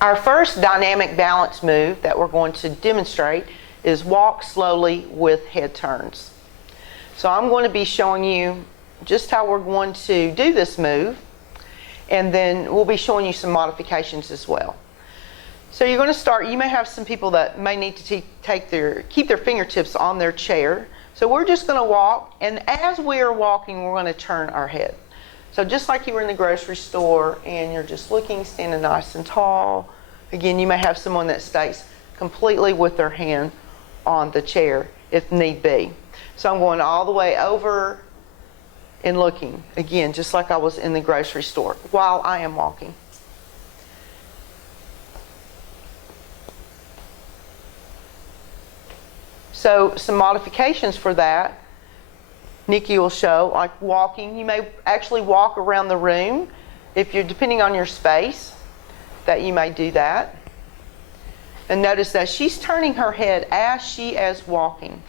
Our first dynamic balance move that we're going to demonstrate is walk slowly with head turns. So I'm going to be showing you just how we're going to do this move, and then we'll be showing you some modifications as well. So you're going to start, you may have some people that may need to keep their fingertips on their chair. So we're just going to walk, and as we are walking, we're going to turn our head. So just like you were in the grocery store and you're just looking, standing nice and tall. Again, you may have someone that stays completely with their hand on the chair if need be. So I'm going all the way over and looking, again, just like I was in the grocery store while I am walking. So some modifications for that, Nikki will show, like walking. You may actually walk around the room if you're, depending on your space, that you may do that. And notice that she's turning her head as she is walking.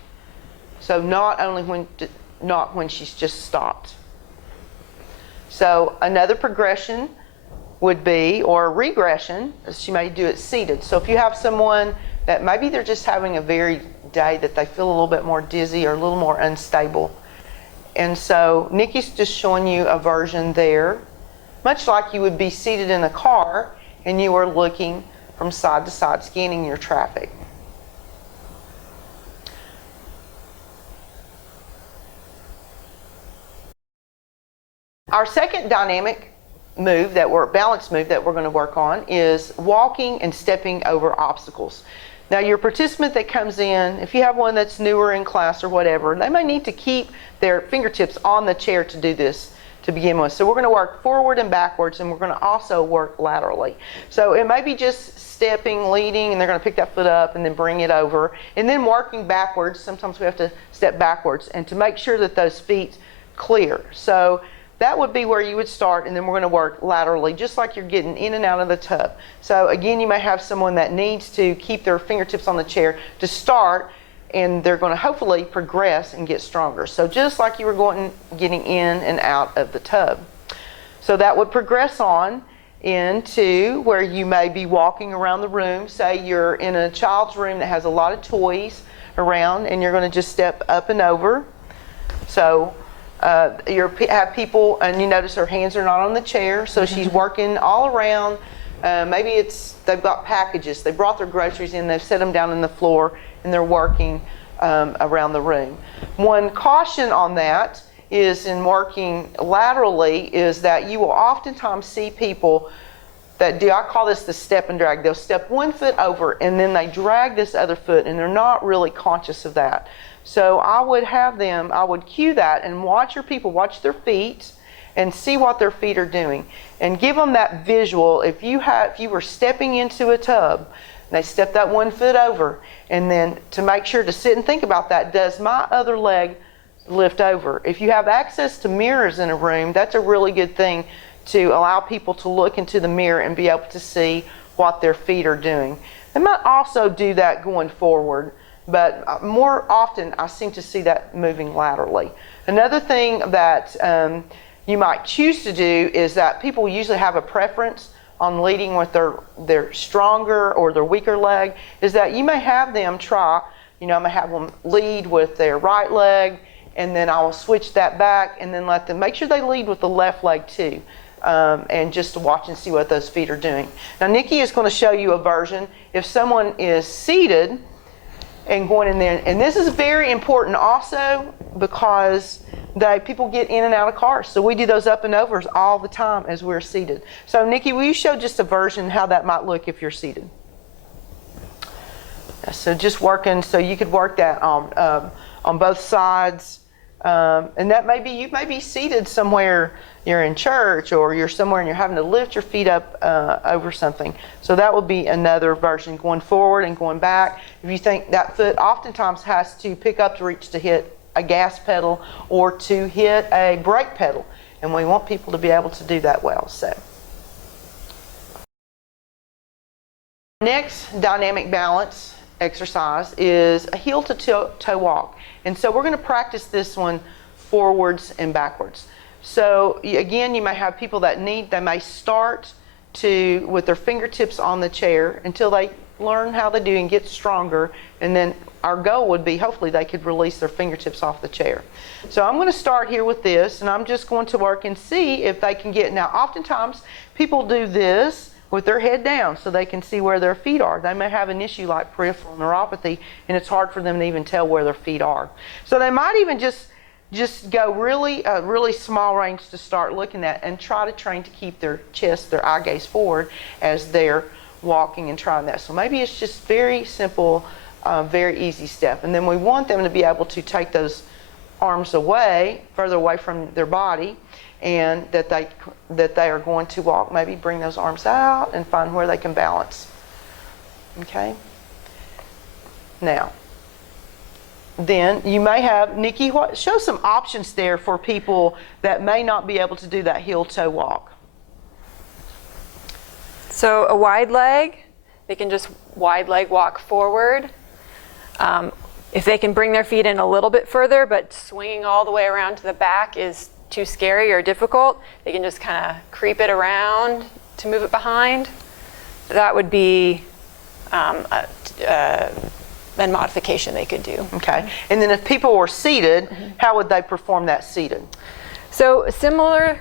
So not when she's just stopped. So another progression would be, or a regression, she may do it seated. So if you have someone that maybe they're just having a very day that they feel a little bit more dizzy or a little more unstable. And so Nikki's just showing you a version there, much like you would be seated in a car and you are looking from side to side, scanning your traffic. Our second dynamic move balance move that we're going to work on is walking and stepping over obstacles. Now your participant that comes in, if you have one that's newer in class or whatever, they may need to keep their fingertips on the chair to do this to begin with. So we're going to work forward and backwards, and we're going to also work laterally. So it may be just stepping, leading, and they're going to pick that foot up and then bring it over, and then working backwards. Sometimes we have to step backwards and to make sure that those feet clear. So that would be where you would start, and then we're going to work laterally, just like you're getting in and out of the tub. So again, you may have someone that needs to keep their fingertips on the chair to start, and they're going to hopefully progress and get stronger. So just like you were getting in and out of the tub. So that would progress on into where you may be walking around the room. Say you're in a child's room that has a lot of toys around, and you're going to just step up and over. So you have people, and you notice her hands are not on the chair, so she's working all around. Maybe they've got packages. They brought their groceries in, they've set them down on the floor, and they're working around the room. One caution on that is in working laterally is that you will oftentimes see people that do, I call this the step and drag. They'll step one foot over and then they drag this other foot, and they're not really conscious of that. So I would cue that and watch your people, watch their feet and see what their feet are doing, and give them that visual. If you were stepping into a tub, they step that one foot over, and then to make sure to sit and think about that, does my other leg lift over? If you have access to mirrors in a room, that's a really good thing to allow people to look into the mirror and be able to see what their feet are doing. They might also do that going forward, but more often I seem to see that moving laterally. Another thing that you might choose to do is that people usually have a preference on leading with their stronger or their weaker leg, is that you may have them try, I may have them lead with their right leg, and then I will switch that back and then let them make sure they lead with the left leg too, and just to watch and see what those feet are doing. Now Nikki is going to show you a version if someone is seated and going in there, and this is very important also because people get in and out of cars. So we do those up and overs all the time as we're seated. So Nikki, will you show just a version how that might look if you're seated? So just working, so you could work that on both sides. And that you may be seated somewhere, you're in church or you're somewhere and you're having to lift your feet up over something. So that would be another version, going forward and going back. If you think that foot oftentimes has to pick up to reach to hit a gas pedal or to hit a brake pedal, and we want people to be able to do that well. So next dynamic balance exercise is a heel to toe walk, and so we're going to practice this one forwards and backwards. So again, you may have people that may start with their fingertips on the chair until they learn how they do and get stronger. And then our goal would be hopefully they could release their fingertips off the chair. So I'm going to start here with this, and I'm just going to work and see if they can get. Now, oftentimes people do this with their head down so they can see where their feet are. They may have an issue like peripheral neuropathy, and it's hard for them to even tell where their feet are. So they might even just go really small range to start looking at, and try to train to keep their chest, their eye gaze forward as they're walking and trying that. So maybe it's just very simple, very easy step. And then we want them to be able to take those arms away, further away from their body, and that they are going to walk. Maybe bring those arms out and find where they can balance. Okay? Now, then you may have, Nikki, show some options there for people that may not be able to do that heel-toe walk. So a wide leg, they can just wide leg walk forward. If they can bring their feet in a little bit further, but swinging all the way around to the back is too scary or difficult, they can just kind of creep it around to move it behind. That would be a modification they could do. Okay. And then if people were seated, how would they perform that seated? So similar,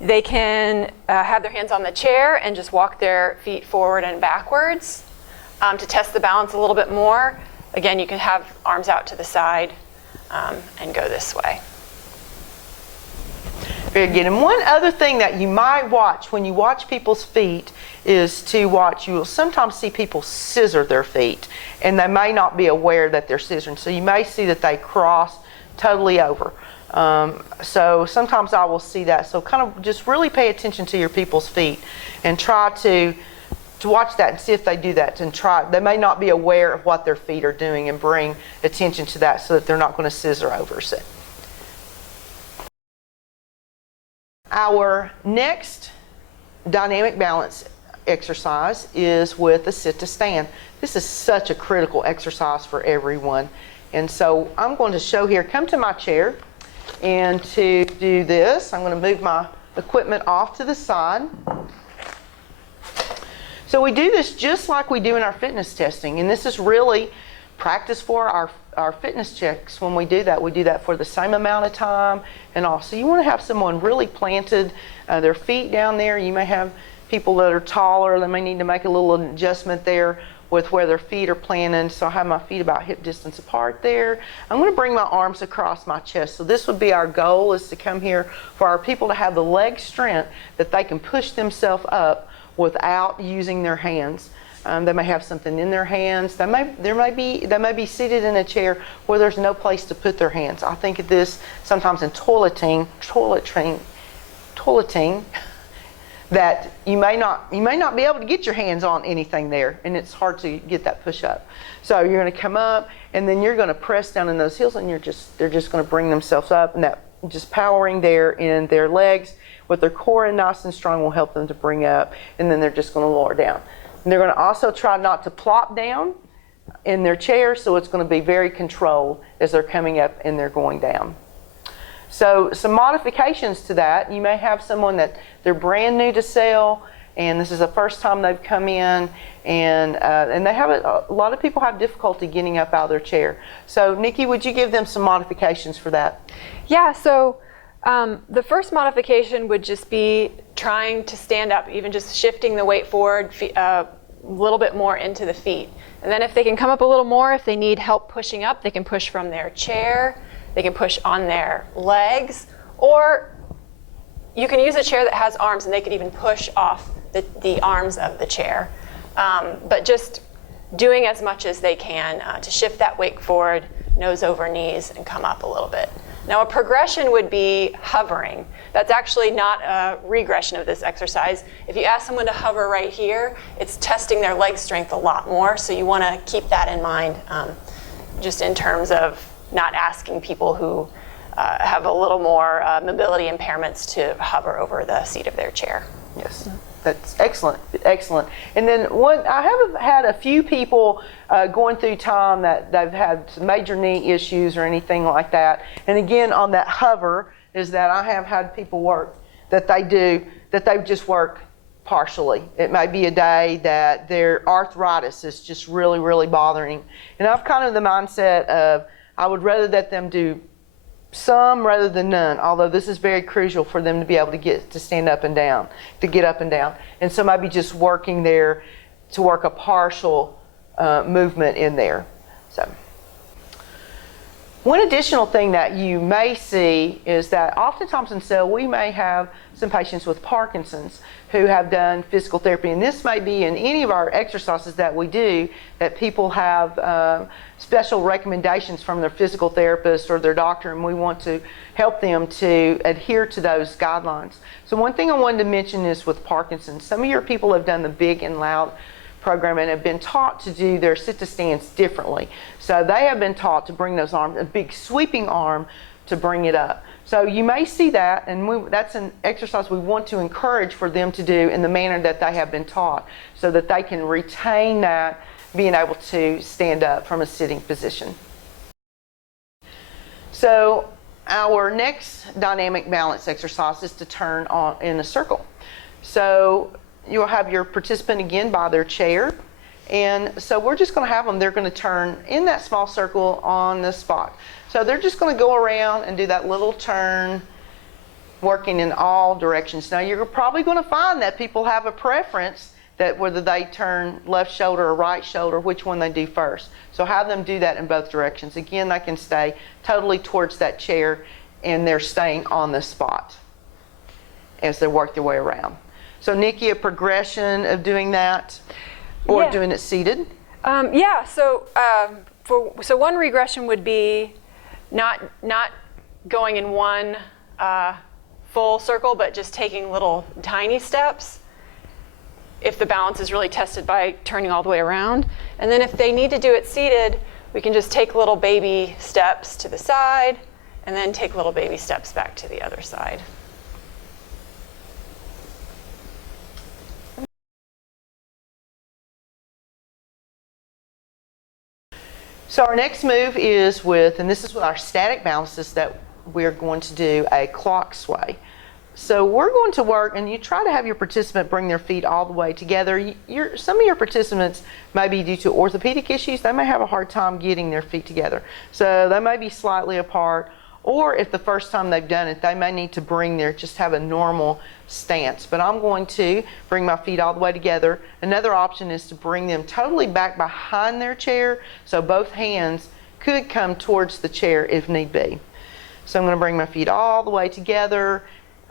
they can have their hands on the chair and just walk their feet forward and backwards to test the balance a little bit more. Again, you can have arms out to the side and go this way. Very good. And one other thing that you might watch when you watch people's feet is to watch, you will sometimes see people scissor their feet, and they may not be aware that they're scissoring. So you may see that they cross totally over. So sometimes I will see that. So kind of just really pay attention to your people's feet and try to watch that and see if they do that, and try. They may not be aware of what their feet are doing, and bring attention to that so that they're not going to scissor over. So our next dynamic balance exercise is with a sit to stand. This is such a critical exercise for everyone. And so I'm going to show here, come to my chair, and to do this, I'm going to move my equipment off to the side. So we do this just like we do in our fitness testing, and this is really practice for our fitness checks. When we do that for the same amount of time and all. So you want to have someone really planted, their feet down there. You may have people that are taller, they may need to make a little adjustment there with where their feet are planted. So I have my feet about hip distance apart there. I'm going to bring my arms across my chest. So this would be our goal, is to come here for our people to have the leg strength that they can push themselves up without using their hands. They may have something in their hands. They may be seated in a chair where there's no place to put their hands. I think of this sometimes in toileting, that you may not be able to get your hands on anything there, and it's hard to get that push up. So you're going to come up, and then you're going to press down in those heels, and they're just going to bring themselves up, and that just powering there in their legs with their core and nice and strong will help them to bring up, and then they're just going to lower down. And they're going to also try not to plop down in their chair, so it's going to be very controlled as they're coming up and they're going down. So some modifications to that, you may have someone that they're brand new to SEL, and this is the first time they've come in, and they have a lot of people have difficulty getting up out of their chair. So Nikki, would you give them some modifications for that? Yeah, so the first modification would just be trying to stand up, even just shifting the weight forward a little bit more into the feet. And then if they can come up a little more, if they need help pushing up, they can push from their chair, they can push on their legs, or you can use a chair that has arms and they could even push off the arms of the chair. But just doing as much as they can to shift that weight forward, nose over knees, and come up a little bit. Now a progression would be hovering. That's actually not a regression of this exercise. If you ask someone to hover right here, it's testing their leg strength a lot more, so you want to keep that in mind, just in terms of not asking people who have a little more mobility impairments to hover over the seat of their chair. Yes. That's excellent, excellent. And then I have had a few people going through time that they've had some major knee issues or anything like that. And again, on that hover is that I have had people work that they just work partially. It may be a day that their arthritis is just really, really bothering. And I've kind of the mindset of I would rather let them do some rather than none, although this is very crucial for them to be able to get to stand up and down, to get up and down. And so maybe just working there to work a partial movement in there. So. One additional thing that you may see is that oftentimes in cell we may have some patients with Parkinson's who have done physical therapy, and this may be in any of our exercises that we do that people have special recommendations from their physical therapist or their doctor, and we want to help them to adhere to those guidelines. So one thing I wanted to mention is with Parkinson's, some of your people have done the Big and Loud program and have been taught to do their sit-to-stands differently. So they have been taught to bring those arms, a big sweeping arm to bring it up. So you may see that, and that's an exercise we want to encourage for them to do in the manner that they have been taught so that they can retain that being able to stand up from a sitting position. So our next dynamic balance exercise is to turn on in a circle. So you'll have your participant again by their chair, and so we're just going to have them, they're going to turn in that small circle on the spot. So they're just going to go around and do that little turn, working in all directions. Now you're probably going to find that people have a preference that whether they turn left shoulder or right shoulder, which one they do first. So have them do that in both directions. Again, they can stay totally towards that chair and they're staying on the spot as they work their way around. So Nikki, a progression of doing that or doing it seated? So one regression would be not going in one full circle, but just taking little tiny steps if the balance is really tested by turning all the way around. And then if they need to do it seated, we can just take little baby steps to the side and then take little baby steps back to the other side. So our next move is with, and this is with our static balances, that we're going to do a clock sway. So we're going to work, and you try to have your participant bring their feet all the way together. Some of your participants may be due to orthopedic issues. They may have a hard time getting their feet together. So they may be slightly apart, or if the first time they've done it, they may need to just have a normal stance. But I'm going to bring my feet all the way together. Another option is to bring them totally back behind their chair, so both hands could come towards the chair if need be. So I'm going to bring my feet all the way together.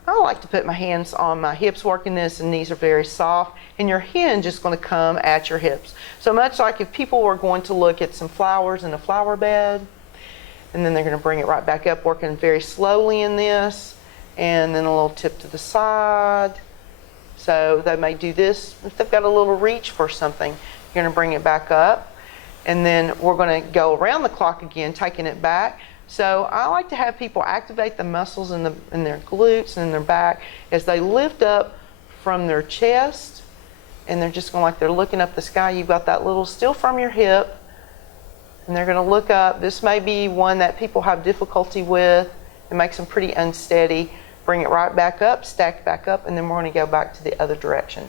I like to put my hands on my hips working this, and knees are very soft, and your hinge is going to come at your hips. So much like if people were going to look at some flowers in a flower bed, and then they're going to bring it right back up, working very slowly in this, and then a little tip to the side. So they may do this if they've got a little reach for something. You're going to bring it back up, and then we're going to go around the clock again, taking it back. So I like to have people activate the muscles in their glutes and in their back as they lift up from their chest, and they're just going like they're looking up the sky. You've got that little still from your hip, and they're going to look up. This may be one that people have difficulty with. It makes them pretty unsteady. Bring it right back up, stack back up, and then we're going to go back to the other direction.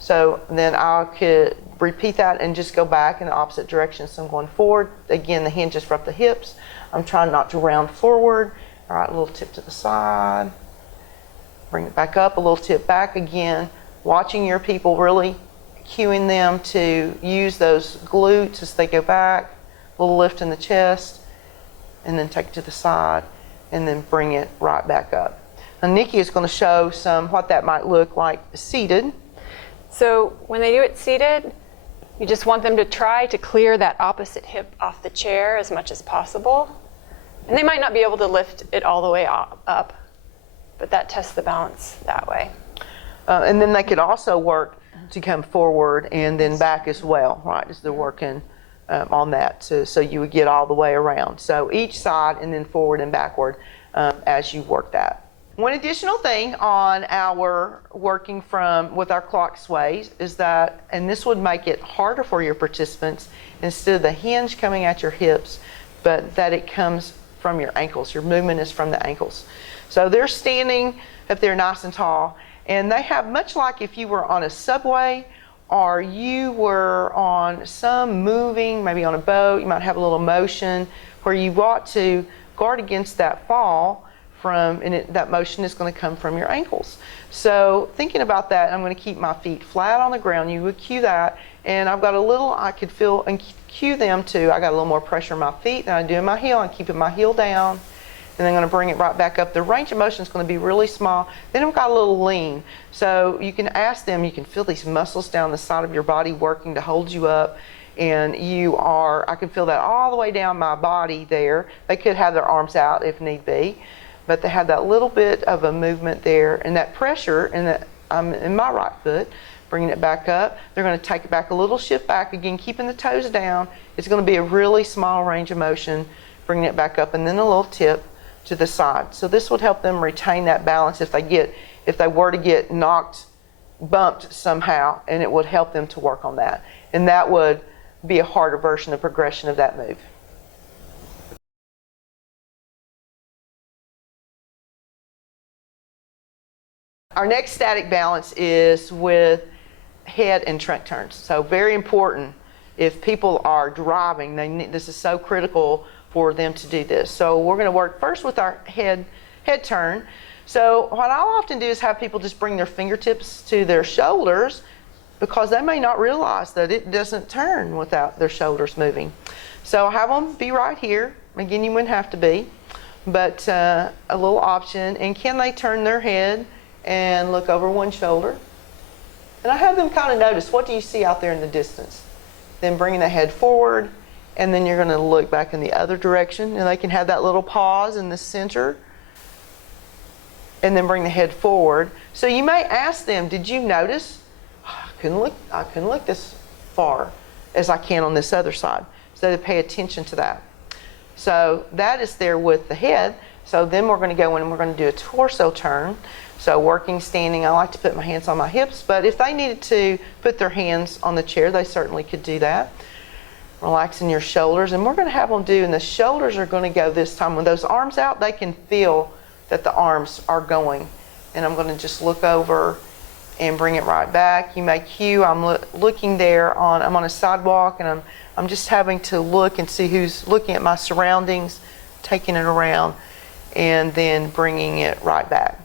So then I could repeat that and just go back in the opposite direction. So I'm going forward. Again, the hinge is for up the hips. I'm trying not to round forward. All right, a little tip to the side. Bring it back up, a little tip back again. Watching your people, really cueing them to use those glutes as they go back. A little lift in the chest, and then take it to the side, and then bring it right back up. Now Nikki is going to show what that might look like seated. So when they do it seated, you just want them to try to clear that opposite hip off the chair as much as possible. And they might not be able to lift it all the way up, but that tests the balance that way. And then they could also work to come forward and then back as well, right, as they're working on that. So you would get all the way around. So each side and then forward and backward as you work that. One additional thing on our working with our clock sways is that, and this would make it harder for your participants, instead of the hinge coming at your hips, but that it comes from your ankles. Your movement is from the ankles. So they're standing up there nice and tall, And they have, much like if you were on a subway or you were on some moving, maybe on a boat, you might have a little motion where you want to guard against that fall from, and that motion is going to come from your ankles. So thinking about that, I'm going to keep my feet flat on the ground. You would cue that, and I've got a little, I could feel and cue them too. I got a little more pressure on my feet than I do in my heel. I'm keeping my heel down, and I'm going to bring it right back up. The range of motion is going to be really small. Then I've got a little lean. So you can ask them, you can feel these muscles down the side of your body working to hold you up. And I can feel that all the way down my body there. They could have their arms out if need be, but they have that little bit of a movement there, and that pressure in my right foot, bringing it back up. They're going to take it back a little, shift back again, keeping the toes down. It's going to be a really small range of motion, bringing it back up, and then a little tip to the side. So this would help them retain that balance if they were to get bumped somehow, and it would help them to work on that. And that would be a harder version of progression of that move. Our next static balance is with head and trunk turns. So very important if people are driving. This is so critical for them to do this. So we're going to work first with our head turn. So what I'll often do is have people just bring their fingertips to their shoulders, because they may not realize that it doesn't turn without their shoulders moving. So I'll have them be right here. Again, you wouldn't have to be, but a little option. And can they turn their head and look over one shoulder? And I have them kind of notice, what do you see out there in the distance? Then bringing the head forward, and then you're going to look back in the other direction, and they can have that little pause in the center, and then bring the head forward. So you may ask them, did you notice? I couldn't look this far as I can on this other side. So they pay attention to that. So that is there with the head. So then we're going to go in and we're going to do a torso turn. So working, standing, I like to put my hands on my hips, but if they needed to put their hands on the chair, they certainly could do that. Relaxing your shoulders, and we're going to have them do, and the shoulders are going to go this time. With those arms out, they can feel that the arms are going. And I'm going to just look over and bring it right back. You may cue, I'm looking there I'm on a sidewalk, and I'm just having to look and see who's looking at my surroundings, taking it around, and then bringing it right back.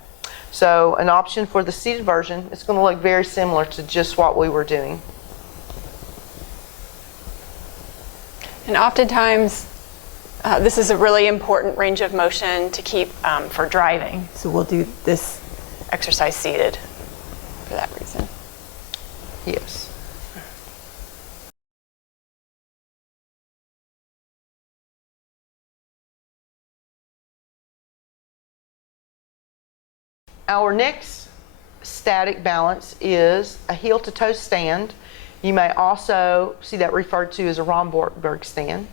So an option for the seated version, it's going to look very similar to just what we were doing. And oftentimes, this is a really important range of motion to keep for driving. So we'll do this exercise seated for that reason. Yes. Our next static balance is a heel to toe stand. You may also see that referred to as a Romborg stand.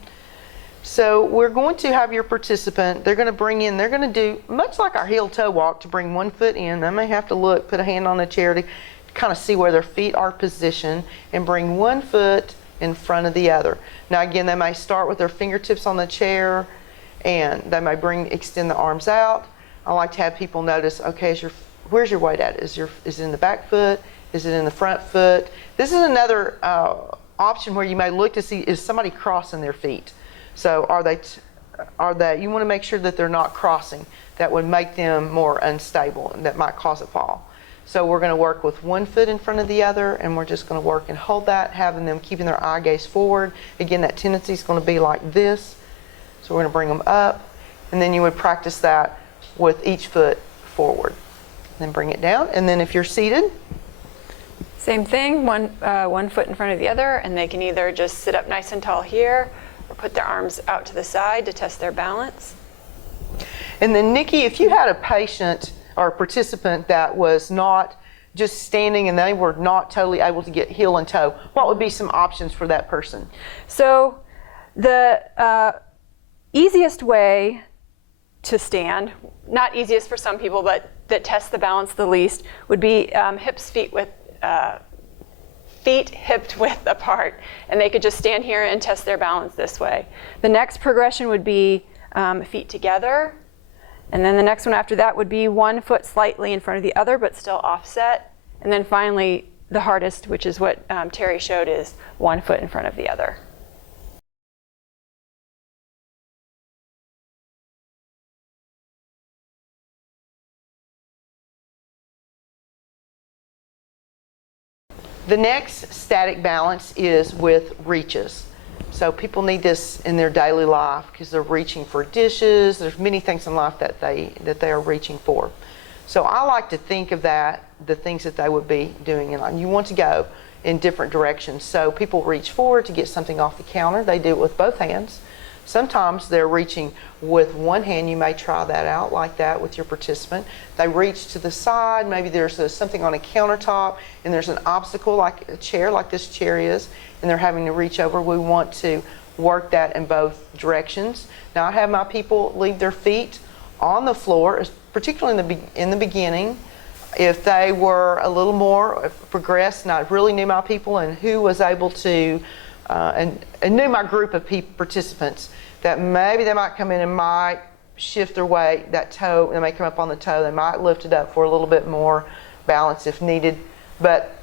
So we're going to have your participant, they're going to do much like our heel toe walk, to bring one foot in. They may have to look, put a hand on the chair to kind of see where their feet are positioned, and bring one foot in front of the other. Now again, they may start with their fingertips on the chair, and they may extend the arms out. I like to have people notice, okay, where's your weight at? Is it in the back foot? Is it in the front foot? This is another option where you may look to see, is somebody crossing their feet? So you want to make sure that they're not crossing. That would make them more unstable, and that might cause a fall. So we're going to work with one foot in front of the other, and we're just going to work and hold that, having them keeping their eye gaze forward. Again, that tendency is going to be like this. So we're going to bring them up, and then you would practice that with each foot forward. Then bring it down, and then if you're seated, same thing, one foot in front of the other, and they can either just sit up nice and tall here, or put their arms out to the side to test their balance. And then Nikki, if you had a patient or a participant that was not just standing and they were not totally able to get heel and toe, what would be some options for that person? So the easiest way to stand, not easiest for some people, but that tests the balance the least, would be feet hipped width apart, and they could just stand here and test their balance this way. The next progression would be feet together, And then the next one after that would be 1 foot slightly in front of the other, but still offset. And then finally, the hardest, which is what Terry showed, is 1 foot in front of the other. The next static balance is with reaches. So people need this in their daily life because they're reaching for dishes. There's many things in life that they are reaching for. So I like to think of that, the things that they would be doing in life. You want to go in different directions. So people reach forward to get something off the counter. They do it with both hands. Sometimes they're reaching with one hand. You may try that out like that with your participant. They reach to the side. Maybe there's something on a countertop and there's an obstacle like a chair, like this chair is, and they're having to reach over. We want to work that in both directions. Now I have my people leave their feet on the floor, particularly in the beginning. If they were a little more progressed and I really knew my people and who was able to and knew my group of participants, that maybe they might come in and might shift their weight, that toe, they may come up on the toe, they might lift it up for a little bit more balance if needed, but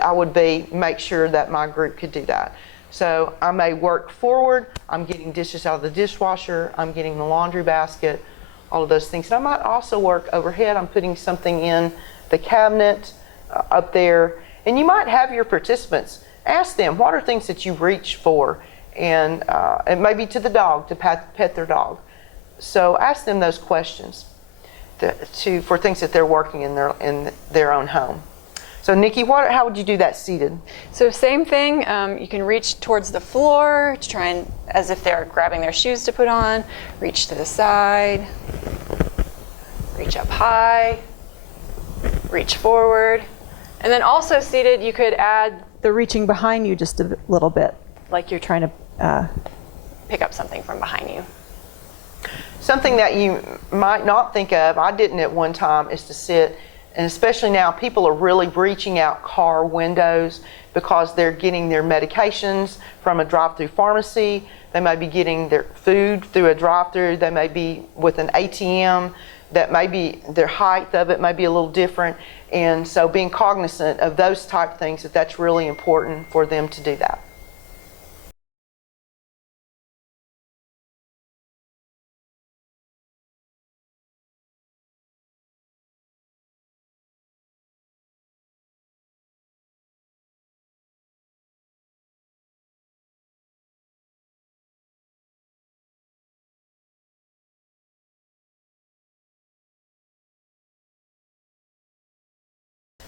I would make sure that my group could do that. So I may work forward, I'm getting dishes out of the dishwasher, I'm getting the laundry basket, all of those things. And I might also work overhead, I'm putting something in the cabinet up there, and you might have your participants ask them, what are things that you reach for? And it may be to the dog, to pet their dog. So ask them those questions for things that they're working in their own home. So Nikki, how would you do that seated? So same thing, you can reach towards the floor to try and, as if they're grabbing their shoes to put on, reach to the side, reach up high, reach forward. And then also seated, you could add the reaching behind you just a little bit, like you're trying to pick up something from behind you. Something that you might not think of, I didn't at one time, is to sit, and especially now people are really reaching out car windows because they're getting their medications from a drive-through pharmacy. They may be getting their food through a drive-through. They may be with an ATM. That may be, their height of it may be a little different. And so being cognizant of those type of things, that's really important for them to do that.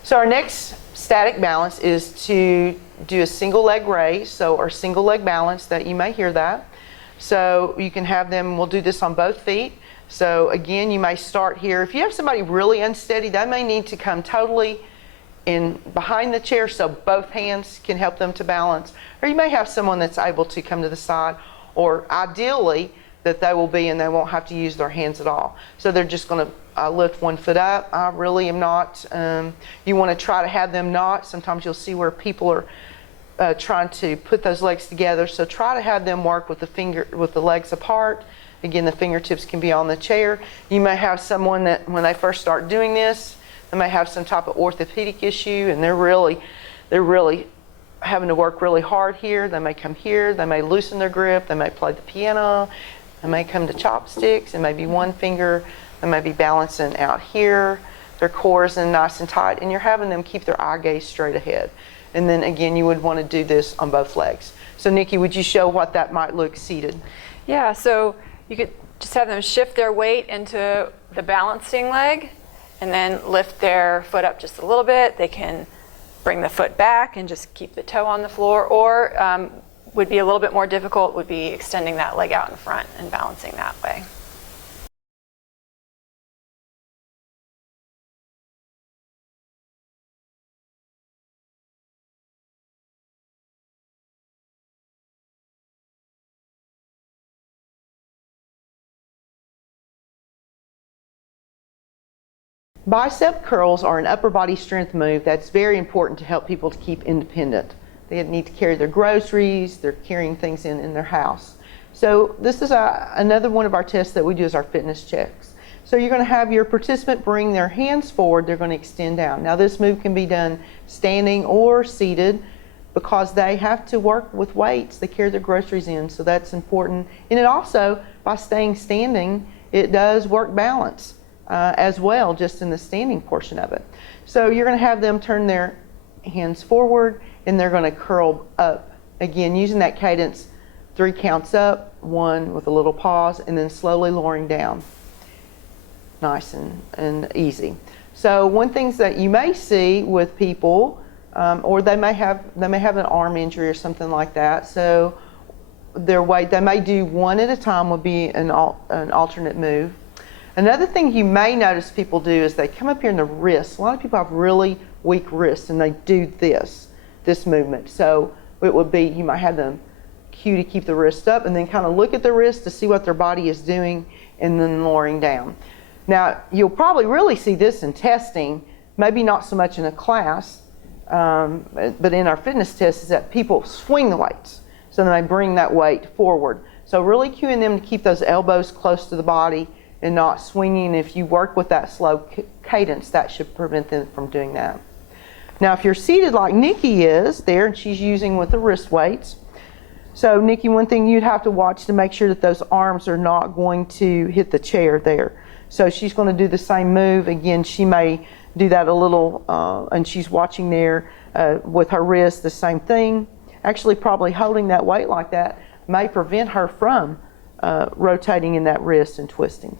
So our next static balance is to do a single leg raise, so our single leg balance, that you may hear that. So you can have them, we'll do this on both feet. So again, you may start here. If you have somebody really unsteady, they may need to come totally in behind the chair so both hands can help them to balance. Or you may have someone that's able to come to the side, or ideally that they will be and they won't have to use their hands at all. So they're just going to lift one foot up. I really am not. You want to try to have them not. Sometimes you'll see where people are trying to put those legs together. So try to have them work with the legs apart. Again, the fingertips can be on the chair. You may have someone that when they first start doing this, they may have some type of orthopedic issue, and they're really having to work really hard here. They may come here. They may loosen their grip. They may play the piano. They may come to chopsticks, and maybe one finger. They may be balancing out here. Their core is in nice and tight, and you're having them keep their eye gaze straight ahead. And then again, you would want to do this on both legs. So Nikki, would you show what that might look seated? Yeah, so you could just have them shift their weight into the balancing leg and then lift their foot up just a little bit. They can bring the foot back and just keep the toe on the floor, or would be a little bit more difficult would be extending that leg out in front and balancing that way. Bicep curls are an upper body strength move that's very important to help people to keep independent. They need to carry their groceries, they're carrying things in their house. So this is another one of our tests that we do as our fitness checks. So you're going to have your participant bring their hands forward. They're going to extend down. Now this move can be done standing or seated because they have to work with weights. They carry their groceries in, so that's important. And it also, by staying standing, it does work balance as well, just in the standing portion of it. So you're going to have them turn their hands forward, and they're going to curl up. Again, using that cadence, 3 counts up, 1 with a little pause, and then slowly lowering down. Nice and easy. So one thing that you may see with people, or they may have an arm injury or something like that. So their weight, they may do 1 at a time would be an alternate move. Another thing you may notice people do is they come up here in the wrists. A lot of people have really weak wrists and they do this movement. So it would be, you might have them cue to keep the wrist up and then kind of look at the wrist to see what their body is doing and then lowering down. Now, you'll probably really see this in testing, maybe not so much in a class, but in our fitness tests, is that people swing the weights. So then they bring that weight forward. So really cueing them to keep those elbows close to the body and not swinging. If you work with that slow cadence, that should prevent them from doing that. Now, if you're seated like Nikki is there, and she's using with the wrist weights. So Nikki, one thing you'd have to watch to make sure that those arms are not going to hit the chair there. So she's going to do the same move. Again, she may do that a little, and she's watching there with her wrist, the same thing. Actually, probably holding that weight like that may prevent her from rotating in that wrist and twisting.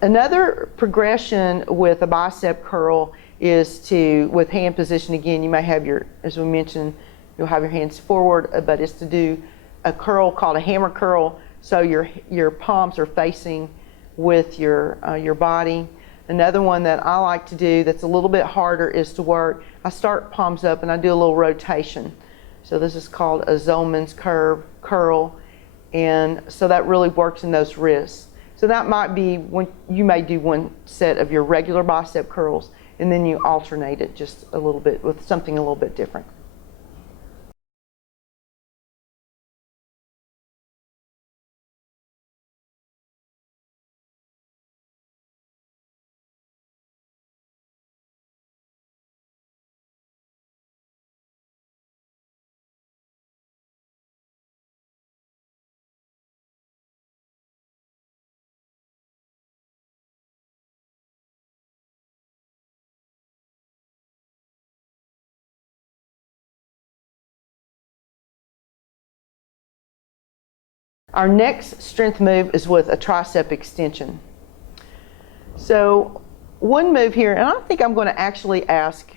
Another progression with a bicep curl is to, with hand position, again, you may have your, as we mentioned, you'll have your hands forward, but it's to do a curl called a hammer curl. So your palms are facing with your body. Another one that I like to do that's a little bit harder is to work, I start palms up and I do a little rotation. So this is called a Zollman's curl. And so that really works in those wrists. So that might be when you may do one set of your regular bicep curls and then you alternate it just a little bit with something a little bit different. Our next strength move is with a tricep extension. So one move here, and I think I'm going to actually ask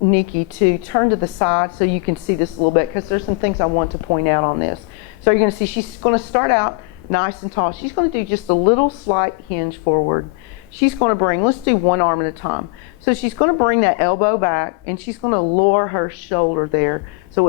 Nikki to turn to the side so you can see this a little bit, because there's some things I want to point out on this. So you're going to see she's going to start out nice and tall. She's going to do just a little slight hinge forward. She's going to bring, let's do one arm at a time. So she's going to bring that elbow back and she's going to lower her shoulder there so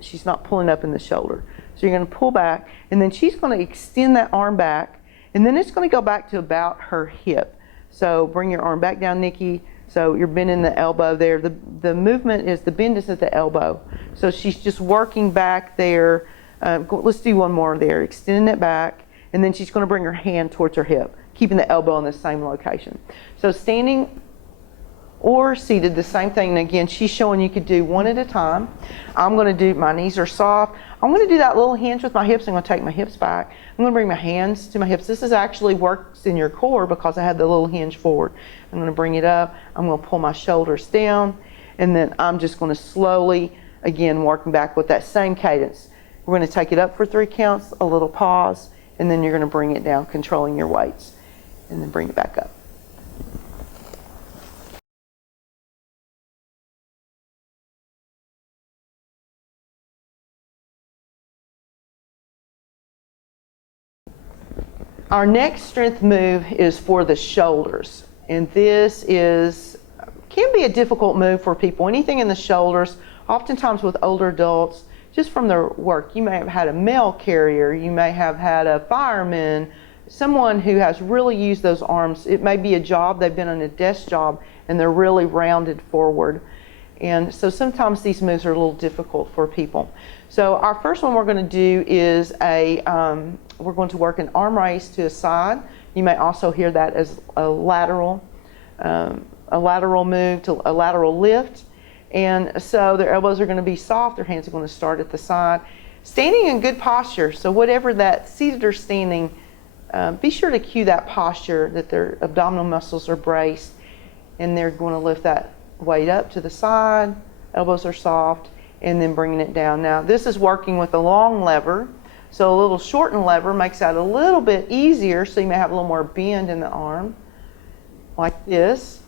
she's not pulling up in the shoulder. So you're going to pull back, and then she's going to extend that arm back, and then it's going to go back to about her hip. So bring your arm back down, Nikki. So you're bending the elbow there. The movement is, the bend is at the elbow. So she's just working back there. Let's do one more there. Extending it back, and then she's going to bring her hand towards her hip, keeping the elbow in the same location. So standing or seated, the same thing. And again, she's showing you could do one at a time. I'm going to do, my knees are soft. I'm going to do that little hinge with my hips. I'm going to take my hips back. I'm going to bring my hands to my hips. This is actually works in your core because I had the little hinge forward. I'm going to bring it up. I'm going to pull my shoulders down. And then I'm just going to slowly, again, working back with that same cadence. We're going to take it up for 3 counts, a little pause, and then you're going to bring it down, controlling your weights, and then bring it back up. Our next strength move is for the shoulders, and this can be a difficult move for people. Anything in the shoulders, oftentimes with older adults, just from their work. You may have had a mail carrier, you may have had a fireman, someone who has really used those arms. It may be a job, they've been on a desk job, and they're really rounded forward. And so sometimes these moves are a little difficult for people. So our first one we're going to do is we're going to work an arm raise to a side. You may also hear that as a lateral move to a lateral lift. And so their elbows are going to be soft, their hands are going to start at the side. Standing in good posture, so whatever that seated or standing, be sure to cue that posture, that their abdominal muscles are braced, and they're going to lift that weight up to the side, elbows are soft, and then bringing it down. Now this is working with a long lever, so a little shortened lever makes that a little bit easier, so you may have a little more bend in the arm, like this.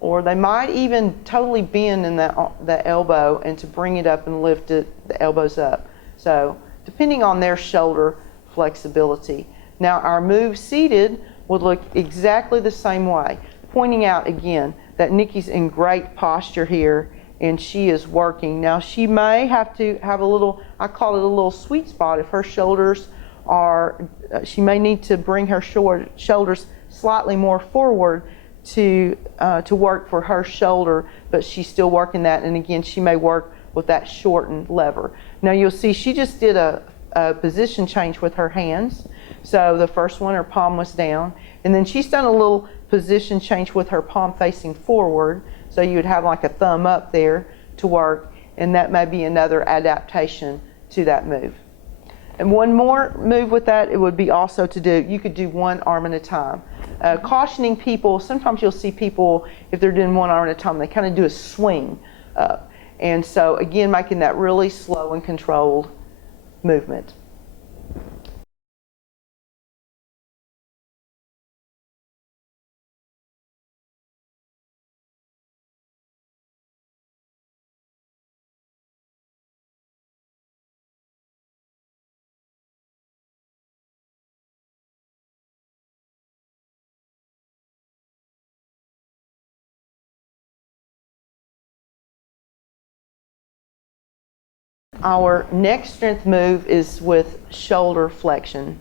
Or they might even totally bend in the elbow and to bring it up and lift the elbows up. So depending on their shoulder flexibility. Now our move seated would look exactly the same way. Pointing out again that Nikki's in great posture here and she is working. Now she may have to have a little, I call it a little sweet spot. If her shoulders are, she may need to bring her shoulders slightly more forward to work for her shoulder, but she's still working that. And again, she may work with that shortened lever. Now you'll see she just did a position change with her hands. So the first one, her palm was down, and then she's done a little position change with her palm facing forward. So you would have like a thumb up there to work, and that may be another adaptation to that move. And one more move with that, it would be also to do, you could do one arm at a time. Cautioning people, sometimes you'll see people, if they're doing one arm at a time, they kind of do a swing up. And so again, making that really slow and controlled movement. Our next strength move is with shoulder flexion.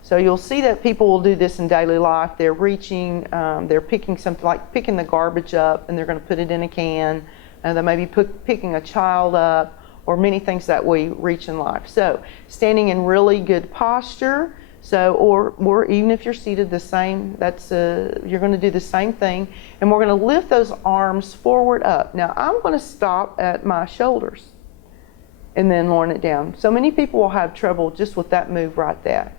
So you'll see that people will do this in daily life. They're reaching, they're picking something like picking the garbage up and they're going to put it in a can. And they may be picking a child up, or many things that we reach in life. So standing in really good posture. So, or even if you're seated the same, you're going to do the same thing. And we're going to lift those arms forward up. Now I'm going to stop at my shoulders and then lowering it down. So many people will have trouble just with that move right there.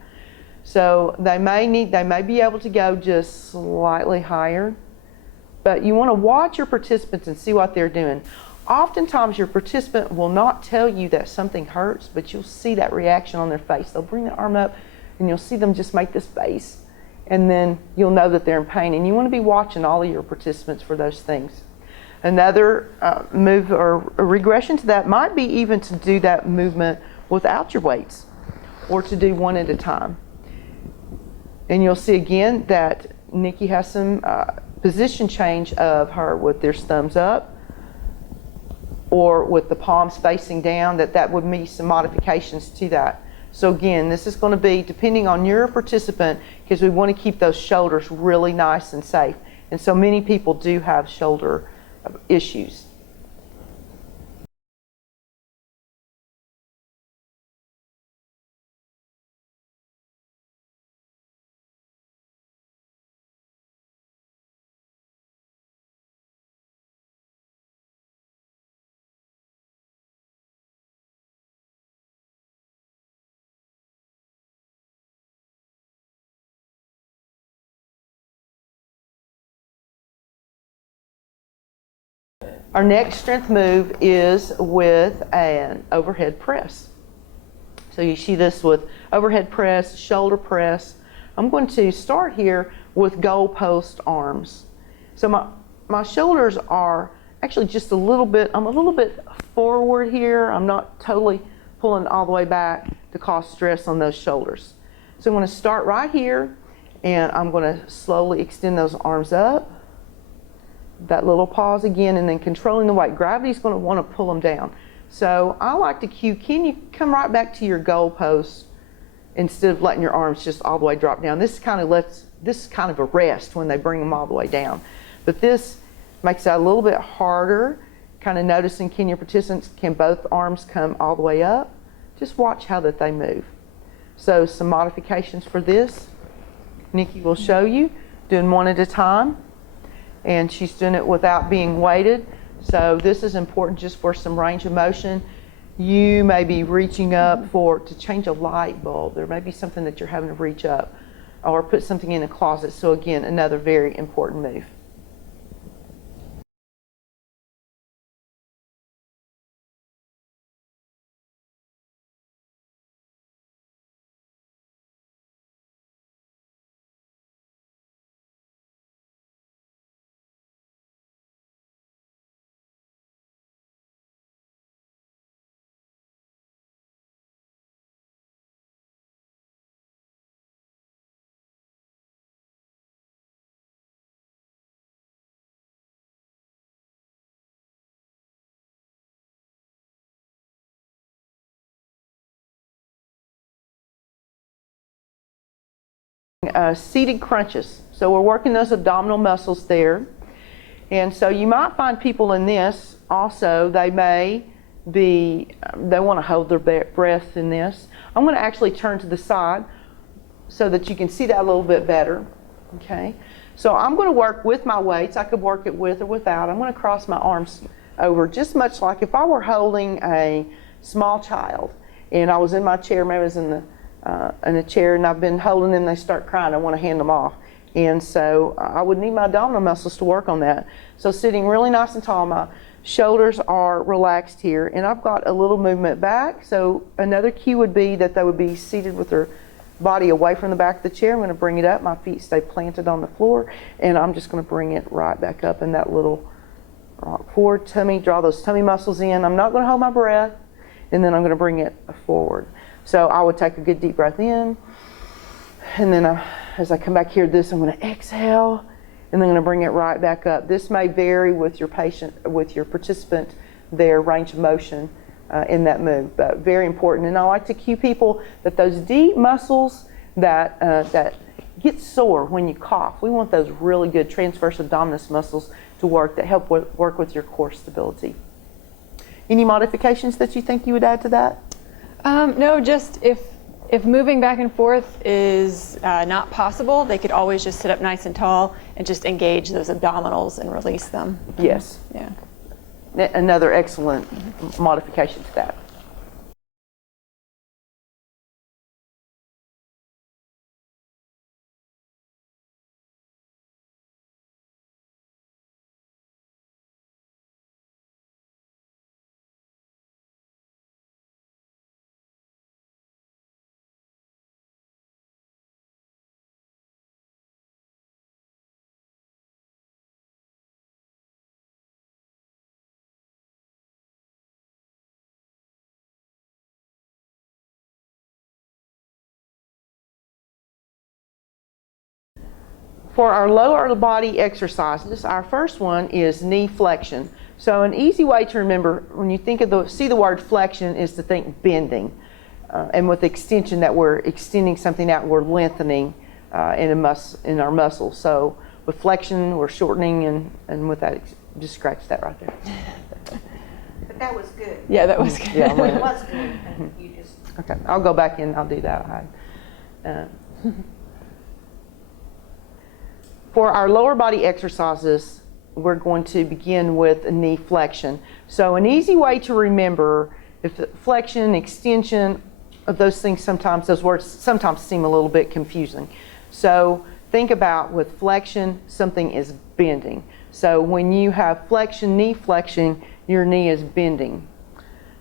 So they may be able to go just slightly higher, but you want to watch your participants and see what they're doing. Oftentimes your participant will not tell you that something hurts, but you'll see that reaction on their face. They'll bring the arm up and you'll see them just make this face, and then you'll know that they're in pain. And you want to be watching all of your participants for those things. Another move or a regression to that might be even to do that movement without your weights, or to do one at a time. And you'll see again that Nikki has some position change of her with their thumbs up or with the palms facing down, that would be some modifications to that. So again, this is going to be depending on your participant, because we want to keep those shoulders really nice and safe. And so many people do have shoulder issues. Our next strength move is with an overhead press. So you see this with overhead press, shoulder press. I'm going to start here with goalpost arms. So my shoulders are actually just a little bit, I'm a little bit forward here. I'm not totally pulling all the way back to cause stress on those shoulders. So I'm going to start right here, and I'm going to slowly extend those arms up. That little pause again, and then controlling the weight. Gravity's going to want to pull them down. So I like to cue, can you come right back to your goal post instead of letting your arms just all the way drop down. This kind of a rest when they bring them all the way down. But this makes it a little bit harder, kind of noticing, can your participants, can both arms come all the way up? Just watch how that they move. So some modifications for this. Nikki will show you, doing one at a time. And she's doing it without being weighted. So this is important just for some range of motion. You may be reaching up to change a light bulb. There may be something that you're having to reach up or put something in a closet. So again, another very important move. Seated crunches. So we're working those abdominal muscles there. And so you might find people in this also, they want to hold their breath in this. I'm going to actually turn to the side so that you can see that a little bit better. Okay. So I'm going to work with my weights. I could work it with or without. I'm going to cross my arms over just much like if I were holding a small child and I was in my chair, maybe I was in a chair and I've been holding them, they start crying, I want to hand them off. And so I would need my abdominal muscles to work on that. So sitting really nice and tall, my shoulders are relaxed here, and I've got a little movement back. So another cue would be that they would be seated with their body away from the back of the chair. I'm going to bring it up, my feet stay planted on the floor, and I'm just going to bring it right back up in that little rock forward tummy, draw those tummy muscles in. I'm not going to hold my breath, and then I'm going to bring it forward. So I would take a good deep breath in, and then as I come back here, I'm going to exhale, and then I'm going to bring it right back up. This may vary with your participant, their range of motion in that move, but very important. And I like to cue people that those deep muscles that get sore when you cough, we want those really good transverse abdominis muscles to work that help work with your core stability. Any modifications that you think you would add to that? No, just if moving back and forth is not possible, they could always just sit up nice and tall and just engage those abdominals and release them. Yes. Yeah. Another excellent modification to that. For our lower body exercises, our first one is knee flexion. So an easy way to remember when you think of see the word flexion is to think bending. And with extension, that we're extending something out, we're lengthening in our muscles. So with flexion, we're shortening, and with that, just scratch that right there. But that was good. Yeah, that was good. Yeah, It was good. You just okay, I'll go back in, I'll do that. For our lower body exercises, we're going to begin with a knee flexion. So an easy way to remember, if flexion, extension, of those things, sometimes those words sometimes seem a little bit confusing. So think about with flexion, something is bending. So when you have flexion, knee flexion, your knee is bending.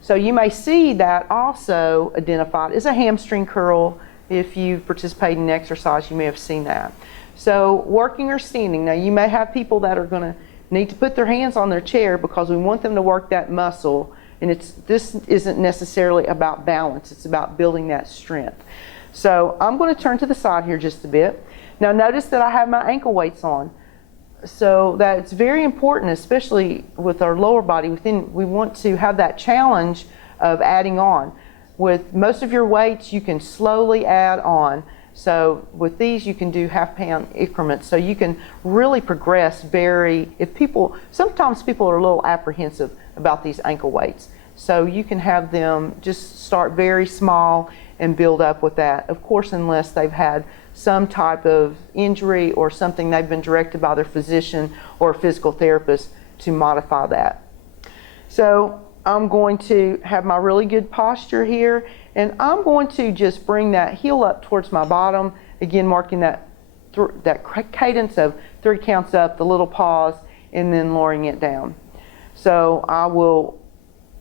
So you may see that also identified as a hamstring curl. If you participate in exercise, you may have seen that. So working or standing. Now you may have people that are going to need to put their hands on their chair because we want them to work that muscle. And this isn't necessarily about balance. It's about building that strength. So I'm going to turn to the side here just a bit. Now notice that I have my ankle weights on. So that's very important, especially with our lower body. We want to have that challenge of adding on. With most of your weights, you can slowly add on. So with these, you can do half-pound increments. So you can really progress sometimes people are a little apprehensive about these ankle weights. So you can have them just start very small and build up with that. Of course, unless they've had some type of injury or something they've been directed by their physician or physical therapist to modify that. So I'm going to have my really good posture here, and I'm going to just bring that heel up towards my bottom, again marking that cadence of 3 counts up, the little pause, and then lowering it down. So I will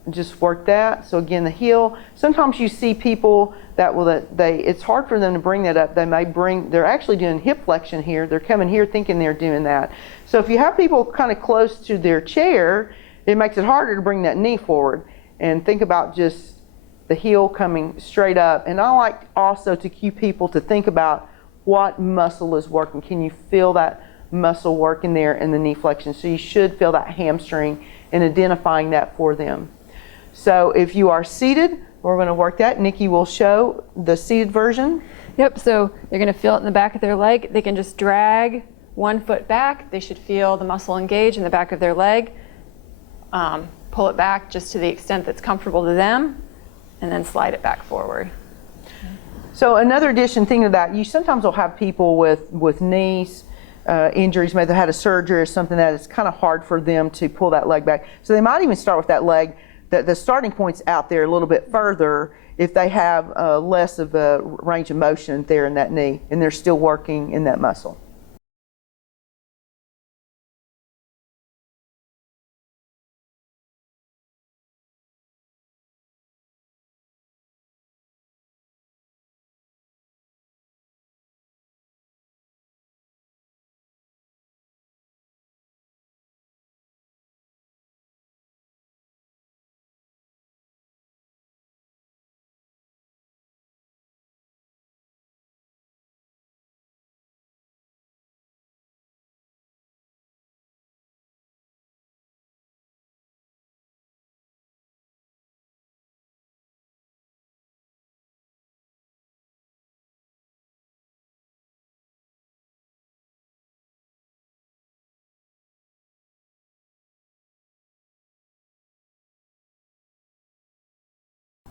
just work that. So again, the heel. Sometimes you see people that it's hard for them to bring that up. They're actually doing hip flexion here. They're coming here thinking they're doing that. So if you have people kind of close to their chair, it makes it harder to bring that knee forward. And think about just the heel coming straight up. And I like also to cue people to think about what muscle is working. Can you feel that muscle working there in the knee flexion? So you should feel that hamstring and identifying that for them. So if you are seated, we're going to work that. Nikki will show the seated version. Yep, so they're going to feel it in the back of their leg. They can just drag 1 foot back. They should feel the muscle engage in the back of their leg. Pull it back just to the extent that's comfortable to them, and then slide it back forward. So another addition thing to that, you sometimes will have people with knees injuries, maybe they had a surgery or something that it's kind of hard for them to pull that leg back. So they might even start with that leg, the starting point's out there a little bit further if they have less of a range of motion there in that knee and they're still working in that muscle.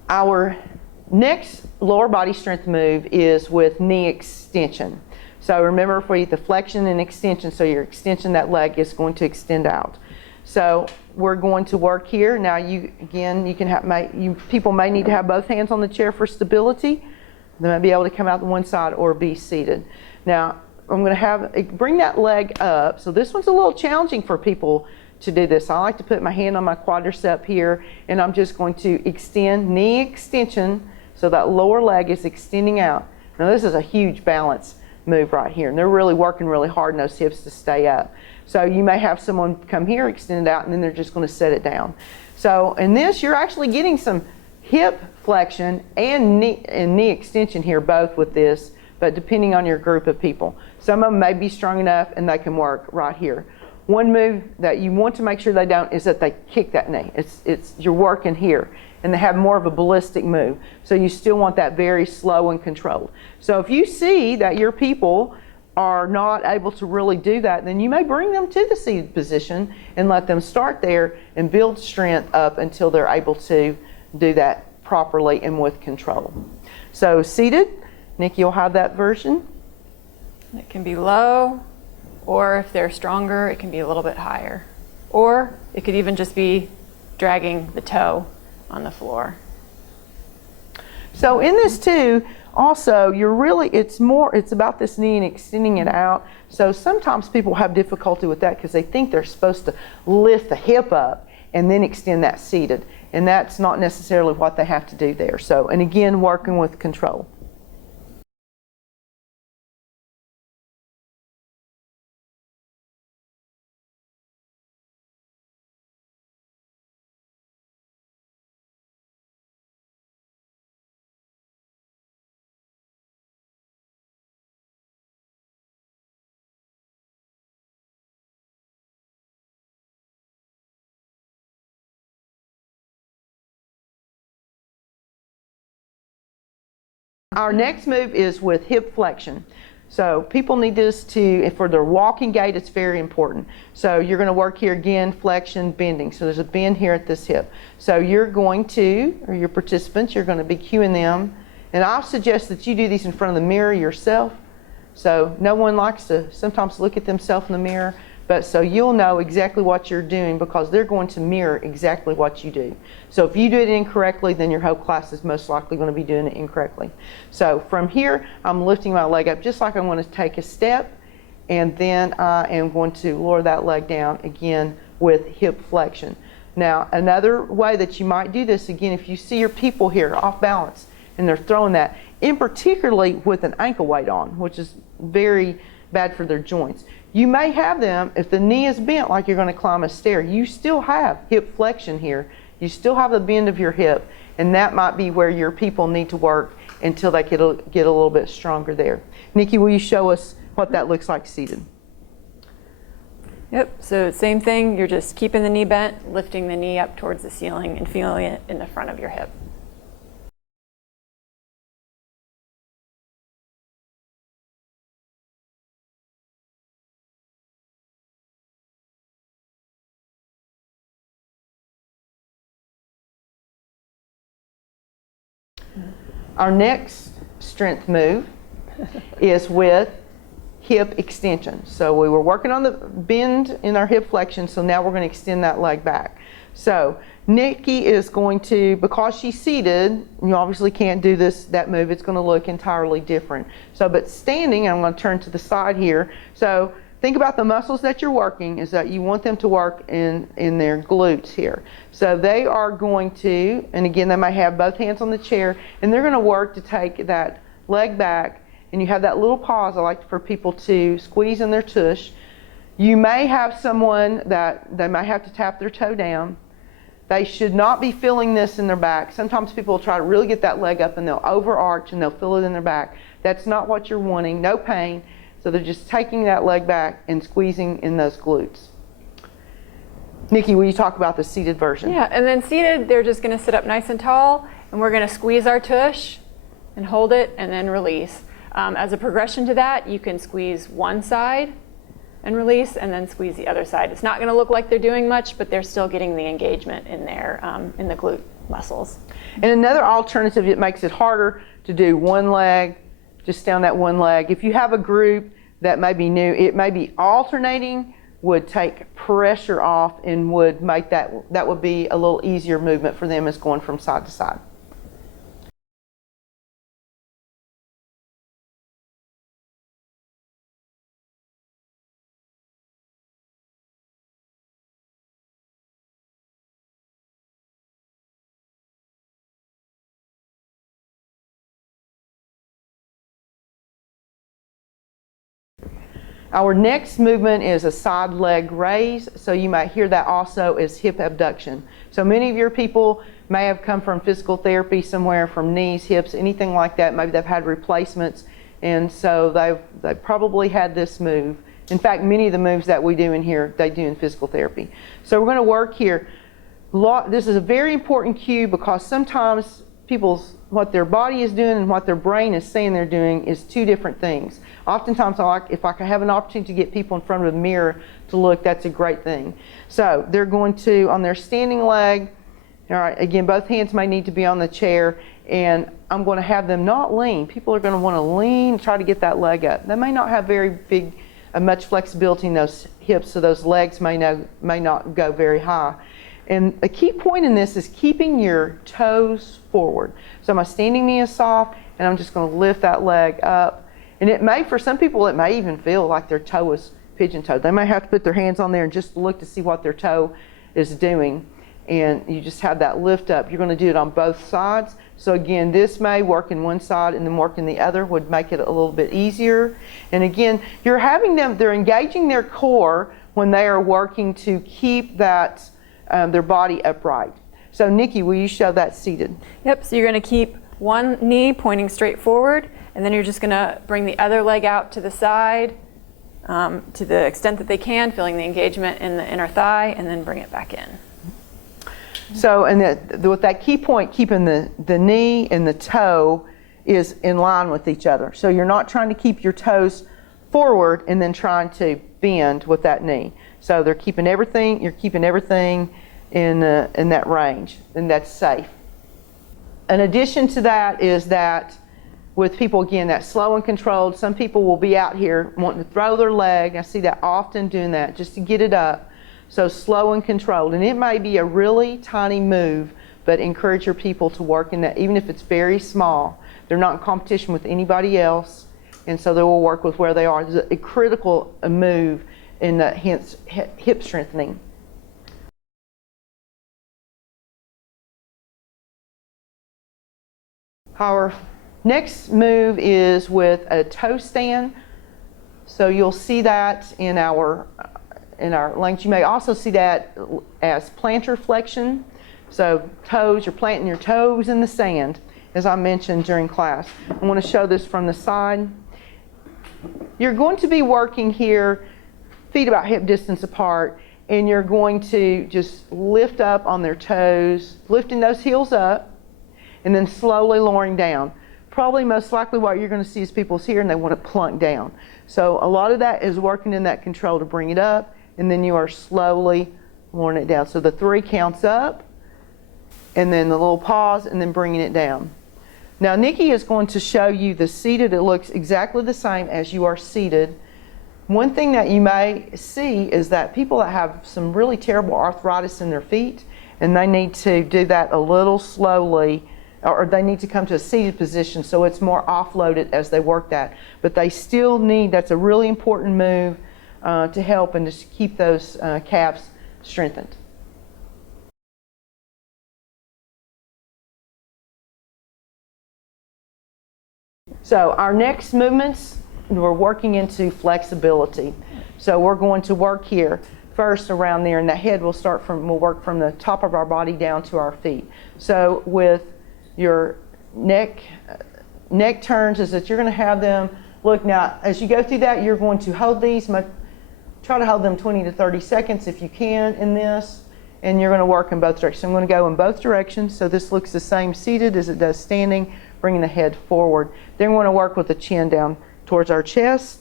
Our next lower body strength move is with knee extension. So remember, for the flexion and extension, so your extension, that leg is going to extend out. So we're going to work here. Now you can have, people may need to have both hands on the chair for stability. They might be able to come out to one side or be seated. Now I'm going to bring that leg up. So this one's a little challenging for people to do this. I like to put my hand on my quadricep here, and I'm just going to extend, knee extension, so that lower leg is extending out. Now this is a huge balance move right here, and they're really working really hard in those hips to stay up. So you may have someone come here, extend it out, and then they're just going to set it down. So in this, you're actually getting some hip flexion and knee extension here, both with this, but depending on your group of people. Some of them may be strong enough and they can work right here. One move that you want to make sure they don't is that they kick that knee. You're working here, and they have more of a ballistic move. So you still want that very slow and controlled. So if you see that your people are not able to really do that, then you may bring them to the seated position and let them start there and build strength up until they're able to do that properly and with control. So seated, Nikki, you'll have that version. It can be low, or if they're stronger, it can be a little bit higher. Or it could even just be dragging the toe on the floor. So in this too, also, it's about this knee and extending it out. So sometimes people have difficulty with that because they think they're supposed to lift the hip up and then extend that seated. And that's not necessarily what they have to do there. So, and again, working with control. Our next move is with hip flexion. So people need this for their walking gait, it's very important. So you're going to work here again, flexion, bending. So there's a bend here at this hip. So you're going to, or your participants, you're going to be cueing them. And I suggest that you do these in front of the mirror yourself. So no one likes to sometimes look at themselves in the mirror, but so you'll know exactly what you're doing because they're going to mirror exactly what you do. So if you do it incorrectly, then your whole class is most likely going to be doing it incorrectly. So from here, I'm lifting my leg up just like I'm going to take a step, and then I am going to lower that leg down again with hip flexion. Now, another way that you might do this, again, if you see your people here off balance and they're throwing that, in particularly with an ankle weight on, which is very bad for their joints. You may have them, if the knee is bent like you're going to climb a stair, you still have hip flexion here. You still have the bend of your hip, and that might be where your people need to work until they get a little bit stronger there. Nikki, will you show us what that looks like seated? Yep, so same thing, you're just keeping the knee bent, lifting the knee up towards the ceiling and feeling it in the front of your hip. Our next strength move is with hip extension. So we were working on the bend in our hip flexion, so now we're going to extend that leg back. So Nikki is going to, because she's seated, you obviously can't do that move. It's going to look entirely different. So, but standing, I'm going to turn to the side here. So think about the muscles that you're working is that you want them to work in their glutes here. So they are going to, and again, they may have both hands on the chair, and they're going to work to take that leg back, and you have that little pause. I like for people to squeeze in their tush. You may have someone that they may have to tap their toe down. They should not be feeling this in their back. Sometimes people will try to really get that leg up and they'll overarch and they'll feel it in their back. That's not what you're wanting, no pain. So they're just taking that leg back and squeezing in those glutes. Nikki, will you talk about the seated version? Yeah, and then seated, they're just going to sit up nice and tall, and we're going to squeeze our tush and hold it and then release. As a progression to that, you can squeeze one side and release, and then squeeze the other side. It's not going to look like they're doing much, but they're still getting the engagement in the glute muscles. And another alternative, it makes it harder to do one leg, just down that one leg. If you have a group that may be new, it may be alternating, would take pressure off and would make that would be a little easier movement for them as going from side to side. Our next movement is a side leg raise, so you might hear that also as hip abduction. So many of your people may have come from physical therapy somewhere, from knees, hips, anything like that. Maybe they've had replacements, and so they've probably had this move. In fact, many of the moves that we do in here, they do in physical therapy. So we're going to work here. This is a very important cue because sometimes what their body is doing and what their brain is saying they're doing is two different things. Oftentimes, if I can have an opportunity to get people in front of the mirror to look, that's a great thing. So they're going to, on their standing leg, all right, again, both hands may need to be on the chair, and I'm going to have them not lean. People are going to want to lean, try to get that leg up. They may not have very much flexibility in those hips, so those legs may not go very high. And a key point in this is keeping your toes forward. So my standing knee is soft, and I'm just going to lift that leg up. And it may, for some people, it may even feel like their toe is pigeon-toed. They may have to put their hands on there and just look to see what their toe is doing. And you just have that lift up. You're going to do it on both sides. So again, this may work in one side and then work in the other would make it a little bit easier. And again, they're engaging their core when they are working to keep that their body upright. So Nikki, will you show that seated? Yep, so you're going to keep one knee pointing straight forward, and then you're just going to bring the other leg out to the side to the extent that they can, feeling the engagement in the inner thigh, and then bring it back in. So, and with that key point, keeping the knee and the toe is in line with each other. So you're not trying to keep your toes forward and then trying to bend with that knee. So you're keeping everything in that range, and that's safe. In addition to that is that with people, again, that's slow and controlled. Some people will be out here wanting to throw their leg. I see that often doing that just to get it up. So slow and controlled. And it may be a really tiny move, but encourage your people to work in that, even if it's very small. They're not in competition with anybody else, and so they will work with where they are. It's a critical move in the hip strengthening. Our next move is with a toe stand. So you'll see that in our legs. You may also see that as plantar flexion. So toes, you're planting your toes in the sand, as I mentioned during class. I want to show this from the side. You're going to be working here, feet about hip distance apart, and you're going to just lift up on their toes, lifting those heels up, and then slowly lowering down. Probably most likely what you're going to see is people's here and they want to plunk down. So a lot of that is working in that control to bring it up, and then you are slowly lowering it down. So the 3 counts up, and then the little pause, and then bringing it down. Now Nikki is going to show you the seated. It looks exactly the same as you are seated. One thing that you may see is that people that have some really terrible arthritis in their feet, and they need to do that a little slowly, or they need to come to a seated position so it's more offloaded as they work that. But they still need, that's a really important move to help and just keep those calves strengthened. So our next movements, we're working into flexibility. So we're going to work here first around there, and the head will we'll work from the top of our body down to our feet. So with your neck turns is that you're going to have them, look now, as you go through that, you're going to hold these, try to hold them 20 to 30 seconds if you can in this, and you're going to work in both directions. So I'm going to go in both directions, so this looks the same seated as it does standing, bringing the head forward. Then we're going to work with the chin down towards our chest,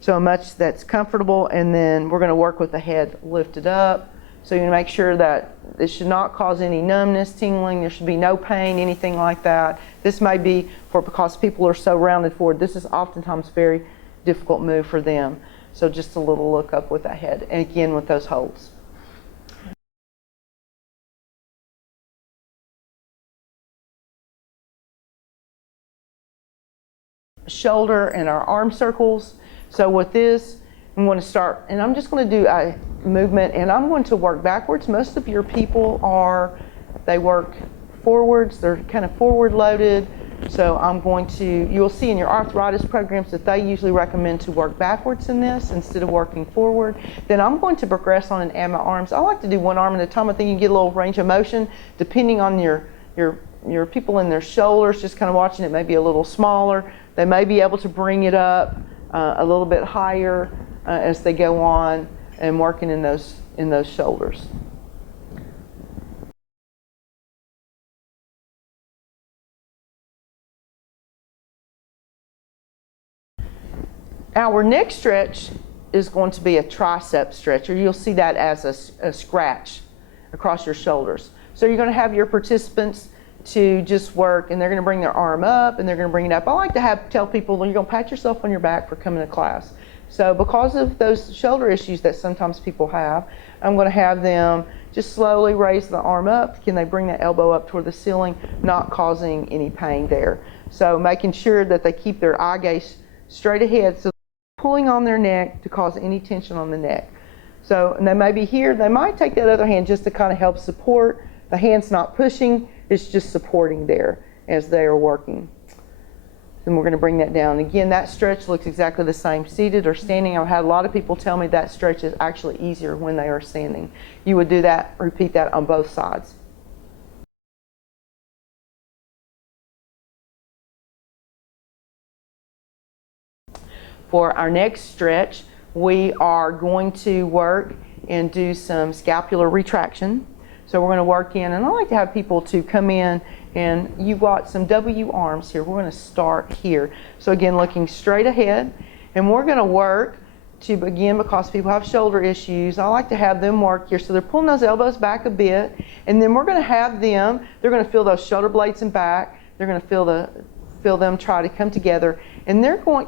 so much that's comfortable, and then we're going to work with the head lifted up. So you make sure that this should not cause any numbness, tingling, there should be no pain, anything like that. This may be because people are so rounded forward. This is oftentimes a very difficult move for them. So just a little look up with that head, and again with those holds. Shoulder and our arm circles. So with this, I'm going to start, and I'm just going to do a movement, and I'm going to work backwards. Most of your people they work forwards. They're kind of forward loaded. So I'm going to, you'll see in your arthritis programs that they usually recommend to work backwards in this instead of working forward. Then I'm going to progress on and add my arms. I like to do one arm at a time. I think you get a little range of motion depending on your people in their shoulders, just kind of watching it maybe a little smaller. They may be able to bring it up a little bit higher as they go on and working in those shoulders. Our next stretch is going to be a tricep stretch, or you'll see that as a scratch across your shoulders. So you're going to have your participants to just work, and they're going to bring their arm up and they're going to bring it up. I like to tell people you're going to pat yourself on your back for coming to class. So because of those shoulder issues that sometimes people have, I'm going to have them just slowly raise the arm up. Can they bring the elbow up toward the ceiling, not causing any pain there? So making sure that they keep their eye gaze straight ahead, so pulling on their neck to cause any tension on the neck. So, and they may be here, they might take that other hand just to kind of help support. The hand's not pushing, it's just supporting there as they are working. Then we're going to bring that down. Again, that stretch looks exactly the same seated or standing. I've had a lot of people tell me that stretch is actually easier when they are standing. You would do that, repeat that on both sides. For our next stretch, we are going to work and do some scapular retraction. So we're going to work in, and I like to have people to come in, and you've got some W arms here. We're going to start here. So again, looking straight ahead, and we're going to work to begin, because people have shoulder issues, I like to have them work here. So they're pulling those elbows back a bit, and then we're going to have them, they're going to feel those shoulder blades and back. They're going to feel the feel them try to come together, and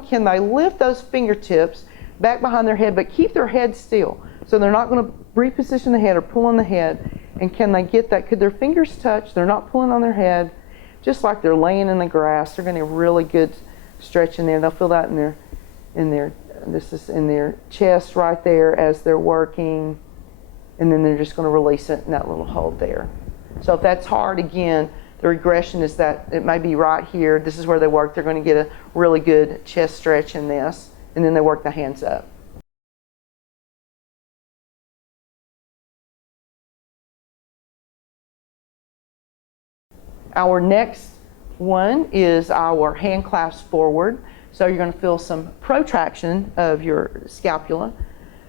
can they lift those fingertips back behind their head, but keep their head still. So they're not going to reposition the head or pull on the head. And can they get that? Could their fingers touch? They're not pulling on their head, just like they're laying in the grass. They're going to have really good stretch in there. They'll feel that in their chest right there as they're working, and then they're just going to release it in that little hold there. So if that's hard, again, the regression is that it may be right here. This is where they work. They're going to get a really good chest stretch in this, and then they work the hands up. Our next one is our hand clasp forward. So you're going to feel some protraction of your scapula.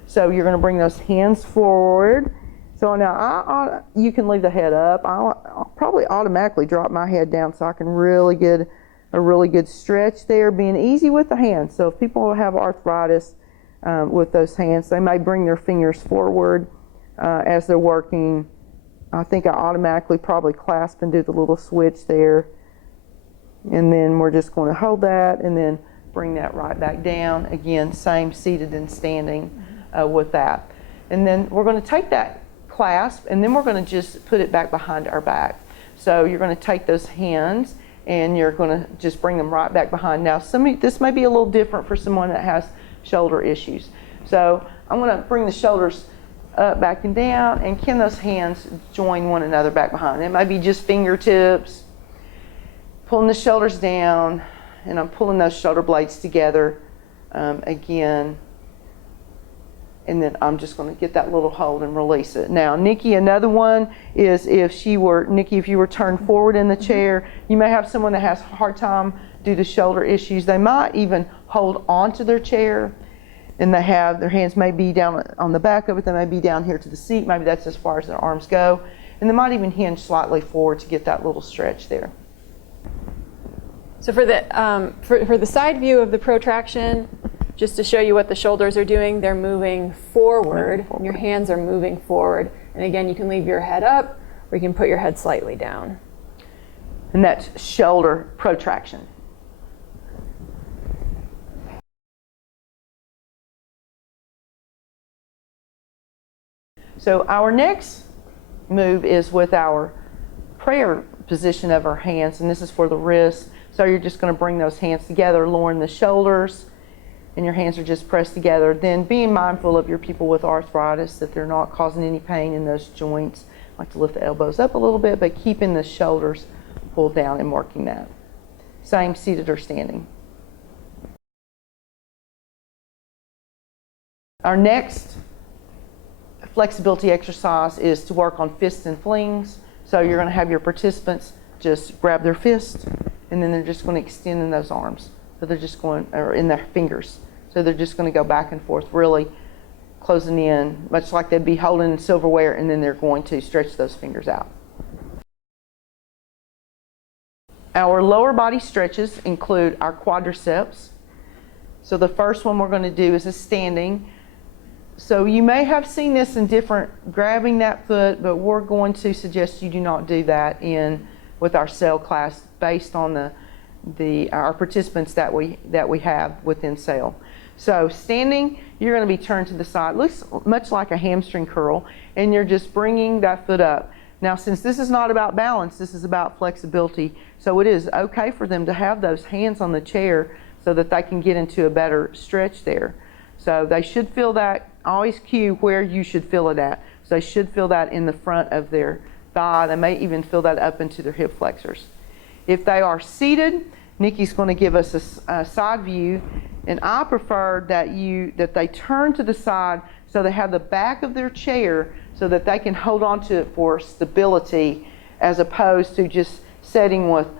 So you're going to bring those hands forward. So now you can leave the head up. I'll probably automatically drop my head down so I can really get a really good stretch there, being easy with the hands. So if people have arthritis with those hands, they may bring their fingers forward as they're working. I think I automatically probably clasp and do the little switch there. And then we're just going to hold that and then bring that right back down. Again, same seated and standing with that. And then we're going to take that clasp and then we're going to just put it back behind our back. So you're going to take those hands and you're going to just bring them right back behind. Now, this may be a little different for someone that has shoulder issues. So I'm going to bring the shoulders up, back and down, and can those hands join one another back behind? It might be just fingertips, pulling the shoulders down, and I'm pulling those shoulder blades together again, and then I'm just going to get that little hold and release it. Now, Nikki, another one is if you were turned forward in the chair, you may have someone that has a hard time due to shoulder issues. They might even hold onto their chair, and they have their hands may be down on the back of it, they may be down here to the seat, maybe that's as far as their arms go, and they might even hinge slightly forward to get that little stretch there. So for the side view of the protraction, just to show you what the shoulders are doing, they're moving forward. Your hands are moving forward. And again, you can leave your head up or you can put your head slightly down. And that's shoulder protraction. So our next move is with our prayer position of our hands, and this is for the wrists. So you're just going to bring those hands together, lowering the shoulders, and your hands are just pressed together. Then being mindful of your people with arthritis, that they're not causing any pain in those joints. I like to lift the elbows up a little bit, but keeping the shoulders pulled down and working that. Same seated or standing. Our next flexibility exercise is to work on fists and flings. So you're going to have your participants just grab their fist, and then they're just going to extend in those arms. So they're just going, or in their fingers. So they're just going to go back and forth, really closing in, much like they'd be holding silverware, and then they're going to stretch those fingers out. Our lower body stretches include our quadriceps. So the first one we're going to do is a standing. So you may have seen this in different, grabbing that foot, but we're going to suggest you do not do that with our cell class based on our participants that we have within cell. So standing, you're going to be turned to the side. Looks much like a hamstring curl, and you're just bringing that foot up. Now, since this is not about balance, this is about flexibility, so it is okay for them to have those hands on the chair so that they can get into a better stretch there. So they should feel that. Always cue where you should feel it at. So they should feel that in the front of their thigh. They may even feel that up into their hip flexors. If they are seated, Nikki's going to give us a side view, and I prefer that they turn to the side so they have the back of their chair so that they can hold on to it for stability, as opposed to just setting towards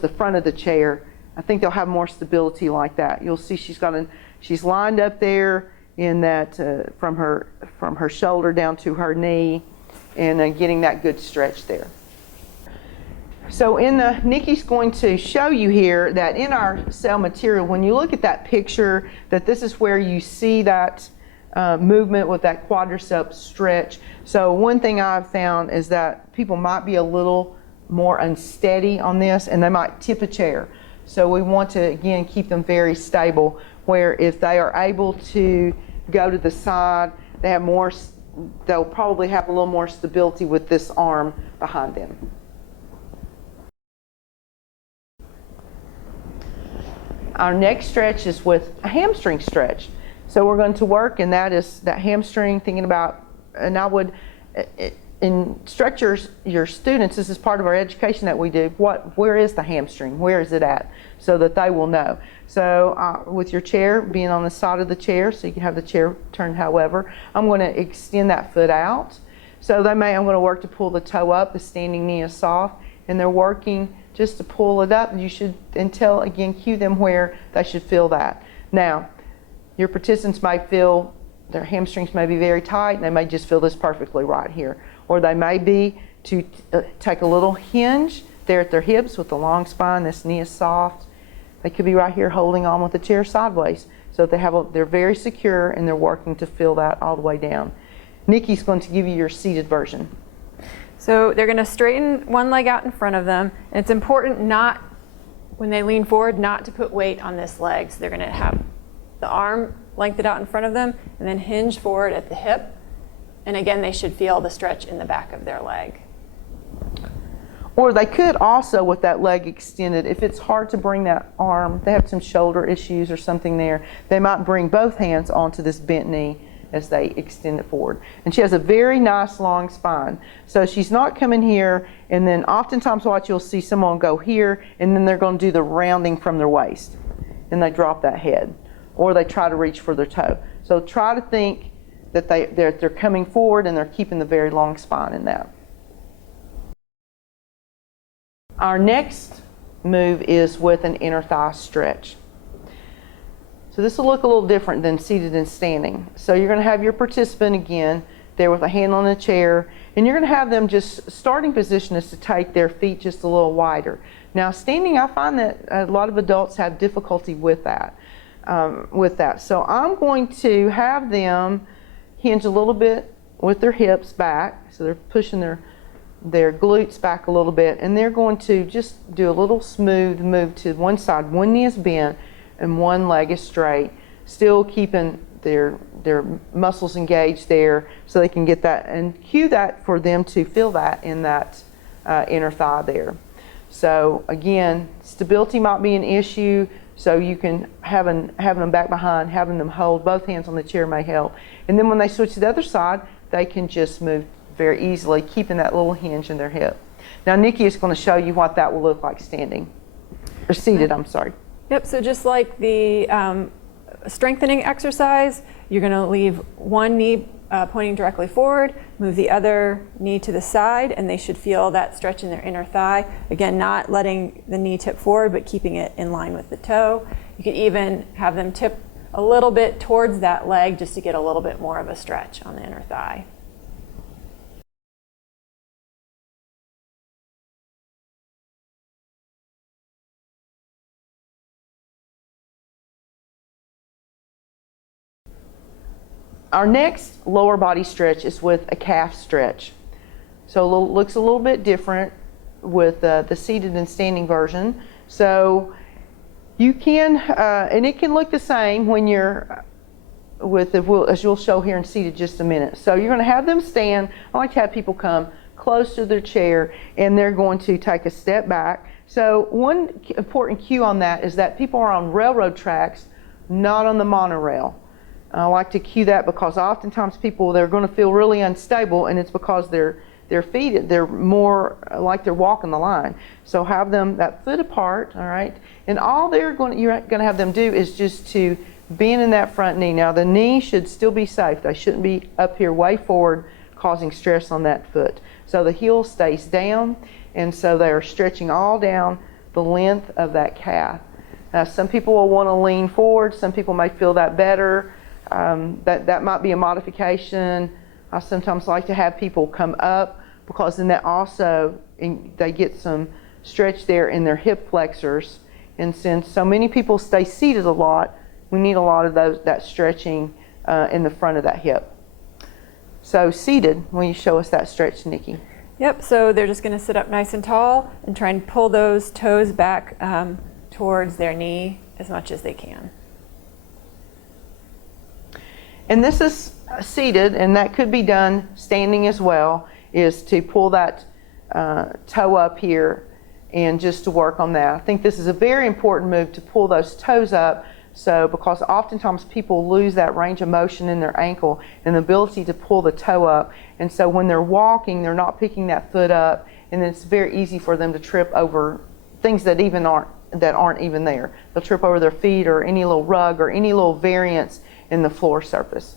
the front of the chair. I think they'll have more stability like that. You'll see she's lined up there in that from her shoulder down to her knee, and getting that good stretch there. So Nikki's going to show you here that in our cell material, when you look at that picture, that this is where you see that movement with that quadriceps stretch. So one thing I've found is that people might be a little more unsteady on this, and they might tip a chair. So we want to, again, keep them very stable, where if they are able to go to the side, they'll probably have a little more stability with this arm behind them. Our next stretch is with a hamstring stretch. So we're going to work, and that is that hamstring, thinking about, and I would instruct your students, this is part of our education that we do, where is the hamstring, where is it at, so that they will know. So with your chair being on the side of the chair, so you can have the chair turned however, I'm going to extend that foot out. So I'm going to work to pull the toe up, the standing knee is soft, and they're working just to pull it up. You should, cue them where they should feel that. Now, your participants may feel their hamstrings may be very tight, and they may just feel this perfectly right here. Or they may be to take a little hinge there at their hips with the long spine, this knee is soft. They could be right here holding on with the chair sideways. So they're very secure, and they're working to feel that all the way down. Nikki's going to give you your seated version. So they're going to straighten one leg out in front of them. And it's important not, when they lean forward, not to put weight on this leg. So they're going to have the arm lengthened out in front of them and then hinge forward at the hip. And again, they should feel the stretch in the back of their leg. Or they could also, with that leg extended, if it's hard to bring that arm, they have some shoulder issues or something there, they might bring both hands onto this bent knee as they extend it forward. And she has a very nice long spine. So she's not coming here, and then oftentimes what you'll see someone go here, and then they're going to do the rounding from their waist, and they drop that head, or they try to reach for their toe. So try to think that they're coming forward and they're keeping the very long spine in that. Our next move is with an inner thigh stretch. So this will look a little different than seated and standing. So you're going to have your participant again there with a hand on the chair, and you're going to have them just, starting position is to take their feet just a little wider. Now standing, I find that a lot of adults have difficulty with that. So I'm going to have them hinge a little bit with their hips back, so they're pushing their glutes back a little bit, and they're going to just do a little smooth move to one side. One knee is bent and one leg is straight, still keeping their muscles engaged there so they can get that, and cue that for them to feel that in that inner thigh there. So again, stability might be an issue, so you can having them back behind, having them hold both hands on the chair may help. And then when they switch to the other side, they can just move very easily, keeping that little hinge in their hip. Now Nikki is going to show you what that will look like standing, or seated, I'm sorry. Yep, so just like the strengthening exercise, you're going to leave one knee pointing directly forward, move the other knee to the side, and they should feel that stretch in their inner thigh. Again, not letting the knee tip forward, but keeping it in line with the toe. You could even have them tip a little bit towards that leg just to get a little bit more of a stretch on the inner thigh. Our next lower body stretch is with a calf stretch. So it looks a little bit different with the seated and standing version. So you can, and it can look the same when you're as you'll show here in seated just a minute. So you're going to have them stand. I like to have people come close to their chair, and they're going to take a step back. So one important cue on that is that people are on railroad tracks, not on the monorail. I like to cue that because oftentimes people, they're going to feel really unstable, and it's because their feet, they're more like they're walking the line. So have them that foot apart, all right? And all you're going to have them do is just to bend in that front knee. Now the knee should still be safe. They shouldn't be up here way forward causing stress on that foot. So the heel stays down, and so they are stretching all down the length of that calf. Now some people will want to lean forward. Some people may feel that better. That might be a modification. I sometimes like to have people come up, because then that also, they get some stretch there in their hip flexors. And since so many people stay seated a lot, we need a lot of that stretching in the front of that hip. So seated, will you show us that stretch, Nikki? Yep, so they're just going to sit up nice and tall and try and pull those toes back towards their knee as much as they can. And this is seated, and that could be done standing as well, is to pull that toe up here and just to work on that. I think this is a very important move to pull those toes up, so because oftentimes people lose that range of motion in their ankle and the ability to pull the toe up, and so when they're walking they're not picking that foot up, and then it's very easy for them to trip over things that aren't even there. They'll trip over their feet or any little rug or any little variance in the floor surface.